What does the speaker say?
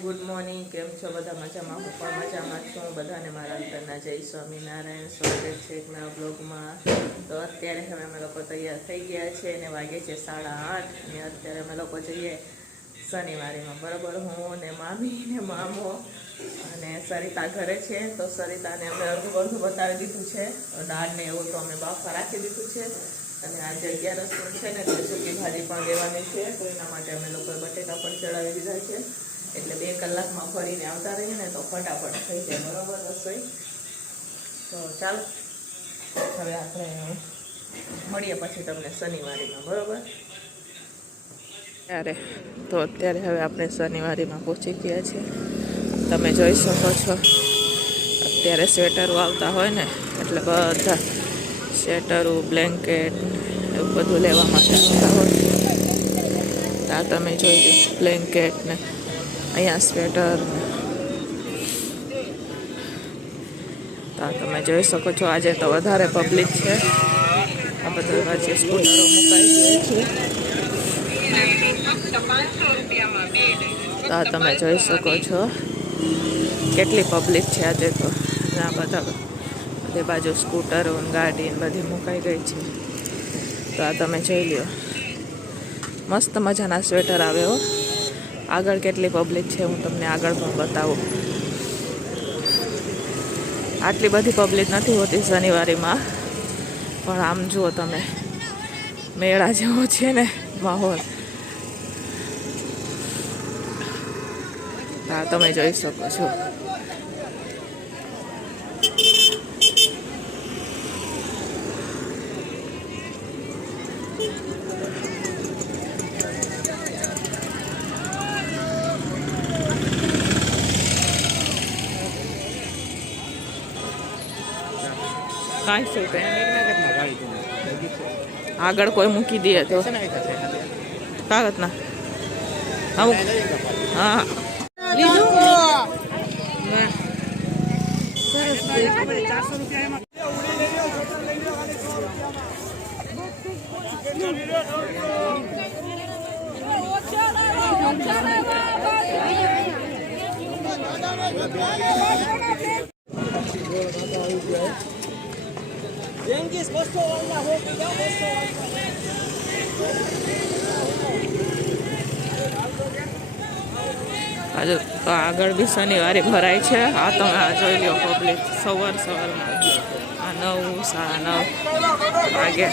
Good morning. કેમ છો બધા? મજામાં? હું પણ મજામાં છું. બધાને મારા અંતરના જય સ્વામિનારાયણ. સ્વાગત છે એક નવા બ્લોગમાં. તો અત્યારે હવે અમે લોકો તૈયાર થઈ ગયા છે અને વાગે છે 8:30 અને અત્યારે અમે લોકો જઈએ શનિવારીમાં. બરાબર, હું ને મામી ને મામો અને સરિતા ઘરે છે. તો સરિતાને અમે અડધું બતાવી દીધું છે. દાળ ને એવું તો અમે બાફા રાખી દીધું છે. અને આજે 11 છે ને એટલે સૂકી ભાજી પણ દેવાની છે. તો એના માટે અમે લોકોએ બટેકા પણ ચડાવી દીધા છે. એટલે 2 કલાકમાં ફરીને આવતા રહીએ ને તો ફટાફટ થઈ જાય. બરાબર રસોઈ. તો ચાલો હવે આપણે મળીએ પછી તમને શનિવારીમાં. બરાબર. અત્યારે હવે આપણે શનિવારીમાં પહોંચી ગયા છીએ. તમે જોઈ શકો છો અત્યારે સ્વેટરો આવતા હોય ને એટલે બધા સ્વેટરો, બ્લેન્કેટ એવું બધું લેવા માટે આવતા હોય. આ તમે જોઈ લો બ્લેન્કેટ ને અહીંયા સ્વેટર ને તો તમે જોઈ શકો છો આજે તો વધારે પબ્લિક છે. આ બધા વચ્ચે સ્કૂટરો મુકાઈ ગયા છે. તો તમે જોઈ શકો છો કેટલી પબ્લિક છે આજે તો. આ બધા બધી બાજુ સ્કૂટરો ગાડી બધી મુકાઈ ગઈ છે. તો આ તમે જોઈ લ્યો મસ્ત મજાના સ્વેટર આવે હો. આગળ કેટલી પબ્લિક છે હું તમને આગળ પણ બતાવું. આટલી બધી પબ્લિક નથી હોતી શનિવારીમાં, પણ આમ જુઓ તમે મેળા જેવો છે ને માહોલ. હા તમે જોઈ શકો છો. કાંઈ છે આગળ કોઈ મૂકી દે તો કાગળના અમુક હા આજે તો આગળ બી શનિવારે ભરાય છે. આ તમે આ જોઈ લો પબ્લિક સવારમાં આ 9, 9:30 વાગે.